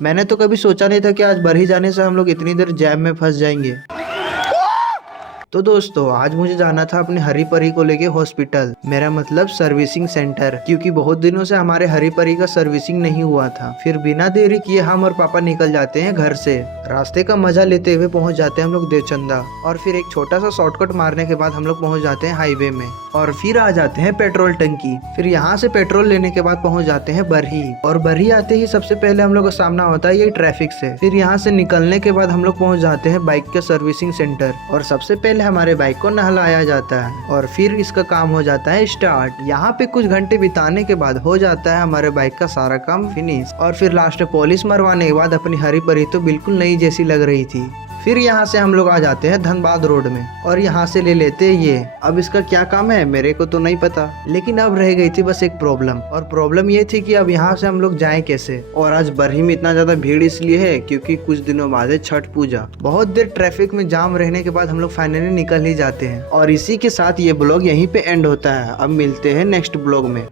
मैंने तो कभी सोचा नहीं था कि आज बरही जाने से हम लोग इतनी देर जैम में फंस जाएंगे। तो दोस्तों आज मुझे जाना था अपने हरी परी को लेके हॉस्पिटल, मेरा मतलब सर्विसिंग सेंटर, क्योंकि बहुत दिनों से हमारे हरी परी का सर्विसिंग नहीं हुआ था। फिर बिना देरी किए हम और पापा निकल जाते हैं घर से। रास्ते का मजा लेते हुए पहुंच जाते हैं हम लोग देवचंदा, और फिर एक छोटा सा शॉर्टकट मारने के बाद हम लोग पहुंच जाते हैं हाईवे में, और फिर आ जाते हैं पेट्रोल टंकी। फिर यहाँ से पेट्रोल लेने के बाद पहुंच जाते हैं बरही, और बरही आते ही सबसे पहले हम लोग का सामना होता है ये ट्रैफिक से। फिर यहाँ से निकलने के बाद हम लोग पहुंच जाते हैं बाइक के सर्विसिंग सेंटर, और सबसे पहले हमारे बाइक को नहलाया जाता है और फिर इसका काम हो जाता है स्टार्ट। यहाँ पे कुछ घंटे बिताने के बाद हो जाता है हमारे बाइक का सारा काम फिनिश, और फिर लास्ट में पॉलिश मरवाने के बाद अपनी हरी परी तो बिल्कुल नई जैसी लग रही थी। फिर यहाँ से हम लोग आ जाते हैं धनबाद रोड में, और यहाँ से ले लेते हैं ये। अब इसका क्या काम है मेरे को तो नहीं पता, लेकिन अब रह गई थी बस एक प्रॉब्लम, और प्रॉब्लम ये थी कि अब यहाँ से हम लोग जाएं कैसे। और आज बरही में इतना ज्यादा भीड़ इसलिए है क्योंकि कुछ दिनों बाद है छठ पूजा। बहुत देर ट्रैफिक में जाम रहने के बाद हम लोग फाइनली निकल ही जाते हैं, और इसी के साथ ये ब्लॉग यहीं पे एंड होता है। अब मिलते हैं नेक्स्ट ब्लॉग में।